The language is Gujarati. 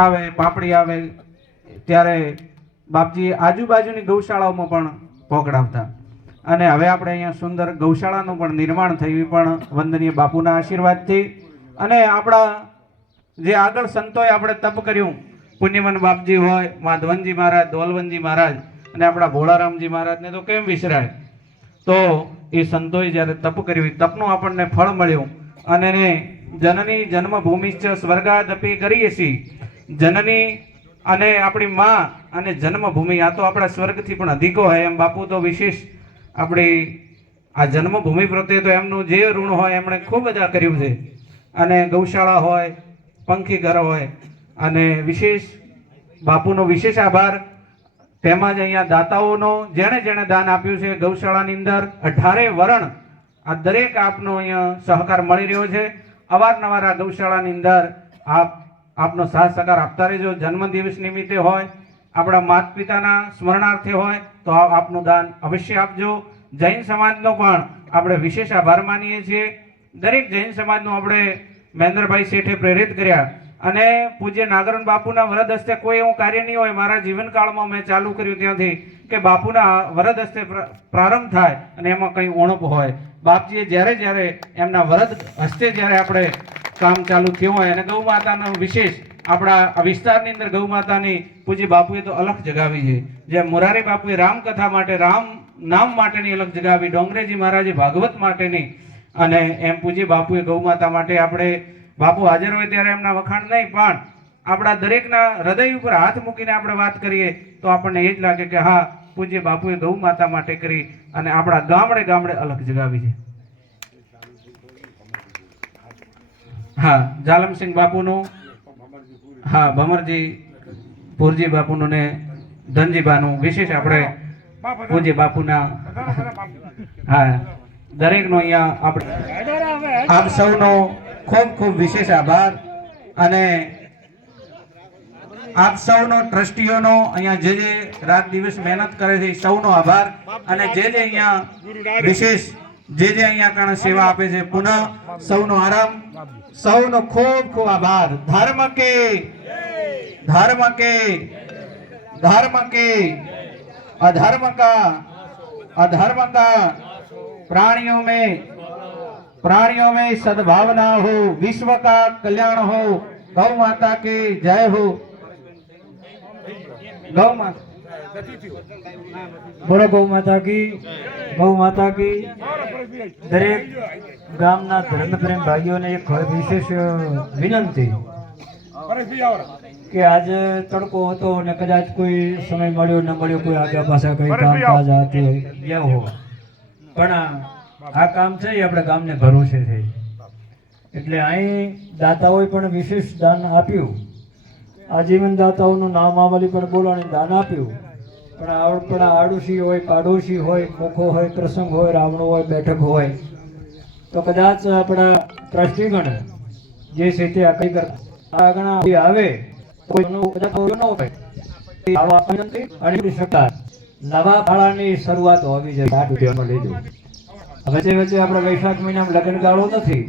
આવે પાપડી આવે ત્યારે બાપજી આજુબાજુની ગૌશાળાઓમાં પણ પહોંચડાવતા અને હવે આપણે અહીંયા સુંદર ગૌશાળાનું પણ નિર્માણ થયું પણ વંદનીય બાપુના આશીર્વાદથી અને આપણા જે આગળ સંતોએ આપણે તપ કર્યું પુણ્યવન બાપજી હોય માધવનજી મહારાજ દોલવનજી મહારાજ અને આપણા ભોળારામજી મહારાજને તો કેમ વિસરાય તો એ સંતોએ જ્યારે તપ કર્યું તપનું આપણને ફળ મળ્યું અને જનની જન્મભૂમિશ્ચ સ્વર્ગાદપી કરીએ છીએ જનની અને આપણી માં અને જન્મભૂમિ આ તો આપણા સ્વર્ગથી પણ અધિકો હોય એમ બાપુ તો વિશેષ આપણી આ જન્મભૂમિ પ્રત્યે તો એમનું જે ઋણ હોય એમણે ખૂબ બધા કર્યું છે અને ગૌશાળા હોય પંખી ઘર હોય અને વિશેષ બાપુનો વિશેષ આભાર તેમજ અહીંયા દાતાઓનો જેણે જેણે દાન આપ્યું છે ગૌશાળાની અંદર 18 વરણ આ દરેક આપનો અહીંયા સહકાર મળી રહ્યો છે અવારનવાર આ ગૌશાળાની અંદર આપનો સાથ સહકાર આપતા રહેજો જન્મદિવસ નિમિત્તે હોય આપણા માતા પિતાના સ્મરણાર્થે હોય તો આપનું દાન અવશ્ય આપજો જૈન સમાજનો પણ આપણે વિશેષ આભાર માનીએ છીએ દરેક જૈન સમાજનો આપણે મહેન્દ્રભાઈ શેઠે પ્રેરિત કર્યા અને પૂજ્ય નાગરણ બાપુના વરદ હસ્તે કોઈ એવું કાર્ય નહીં હોય મારા જીવનકાળમાં મેં ચાલુ કર્યું ત્યાંથી કે બાપુના વરદ હસ્તે પ્રારંભ થાય અને એમાં કંઈ ઉણપ હોય બાપજીએ જ્યારે જ્યારે એમના વરદ હસ્તે જ્યારે આપણે કામ ચાલુ થયું હોય અને ગૌ માતાનો વિશેષ આપણા વિસ્તારની અંદર ગૌ માતાની પૂજ્ય બાપુએ તો અલગ જગાવી છે જેમ મોરારી બાપુએ રામકથા માટે રામ નામ માટેની અલગ જગાવી ડોંગરેજી મહારાજે ભાગવત માટેની અને એમ પૂજ્ય બાપુએ ગૌ માતા માટે આપણે બાપુ હાજર હોય ત્યારે એમના વખાણ નહીં પણ આપણા દરેકના હૃદય ઉપર હાથ મૂકીને આપણે વાત કરીએ તો આપણને એ જ લાગે કે હા પૂજ્ય બાપુએ ગૌ માતા માટે કરી અને આપણા ગામડે ગામડે અલગ જગાવી છે હા જાલમસિંહ બાપુનું હા ભમરજી પૂરજી બાપુનું ને ધનજીબાનું વિશેષ આપણે પૂજ્ય બાપુના હા દરેકનો અહીંયા આપણે આપ સૌનો ખૂબ ખૂબ વિશેષ આભાર અને આપ સૌનો ટ્રસ્ટીઓનો અહીંયા જે જે રાત દિવસ મહેનત કરે છે સૌનો આભાર અને જે અહીંયા વિશેષ જે અહીંયા કણ સેવા આપે છે પુનઃ સૌનો આરામ સૌનો ખૂબ ખૂબ આભાર ધર્મ કે अधर्म का प्राणियों में सद्भावना हो विश्व का कल्याण हो गौ माता की जय हो गौ माता बोलो गौ माता की दरेक गामना धर्म प्रेम भाईओने एक विशेष विनंती કે આજે તડકો હતો ને કદાચ કોઈ સમય મળ્યો ન મળ્યો કોઈ આગળ પાછા કઈ કામકાજ આતે ગયા હો પણ આ કામ છે એ આપણા ગામને ભરોસે છે એટલે અહીં દાતાઓએ પણ વિશેષ દાન આપ્યું આજીવન દાતાઓનું નામ આવલી પણ બોલાણી દાન આપ્યું પણ આડોશી હોય પાડોશી હોય મોખો હોય પ્રસંગ હોય રાવણો હોય બેઠક હોય તો કદાચ આપણા ટ્રસ્ટીગણ જે છે તે આ કઈ કરતા આગળ આવે નવા ફાળાની શરૂઆત હોવી જોઈએ વચ્ચે વચ્ચે આપણે વૈશાખ મહિનામાં લગ્ન ગાળો નથી